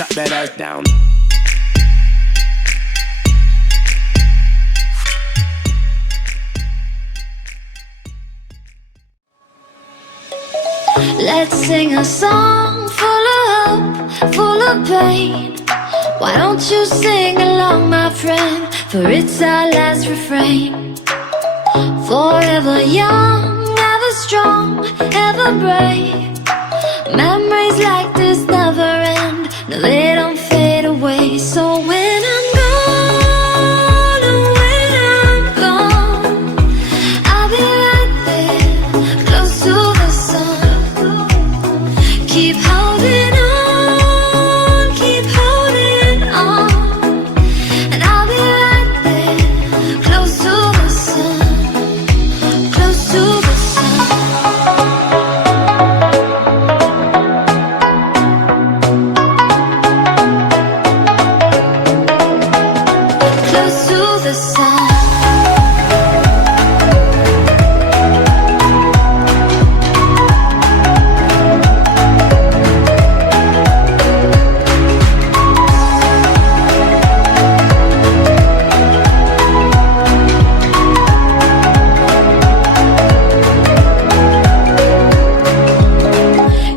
shut that ass down. Let's sing a song full of hope, full of pain. Why don't you sing along, my friend? For it's our last refrain. Forever young, ever strong, ever brave. Memories like this never end. No, they don't fade away. So when I'm gone, oh, when I'm gone, I'll be right there, close to the sun. Keep holding on, keep holding on, and I'll be right there, close to the sun, close to the sun. Close to the sun.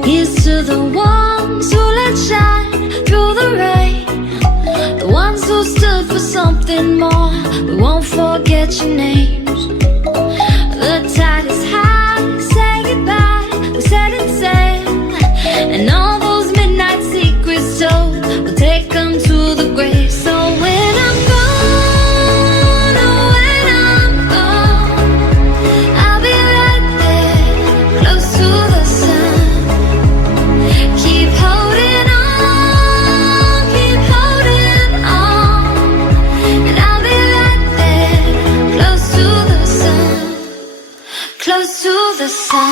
Here's to the ones who let shine through the rain, the ones who stood for something more. We won't forget your names. The tide is high, say goodbye, we're setting sail, and all those midnight secrets told, we'll take them to the grave. So when I'm gone, oh, when I'm gone, I'll be right there, close to the sun. Keep holding on, keep holding on, and I'll be right there, close to the sun, close to the sun.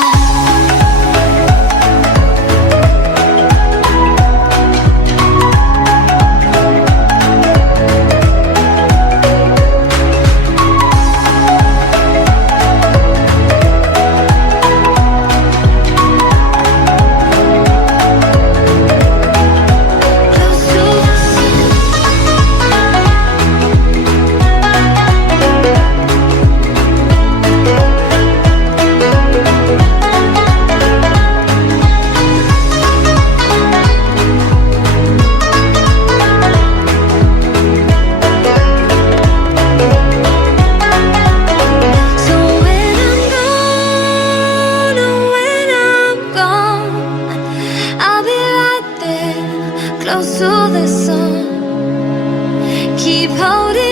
So when I'm gone, oh, when I'm gone, I'll be right there, close to the sun. Keep holding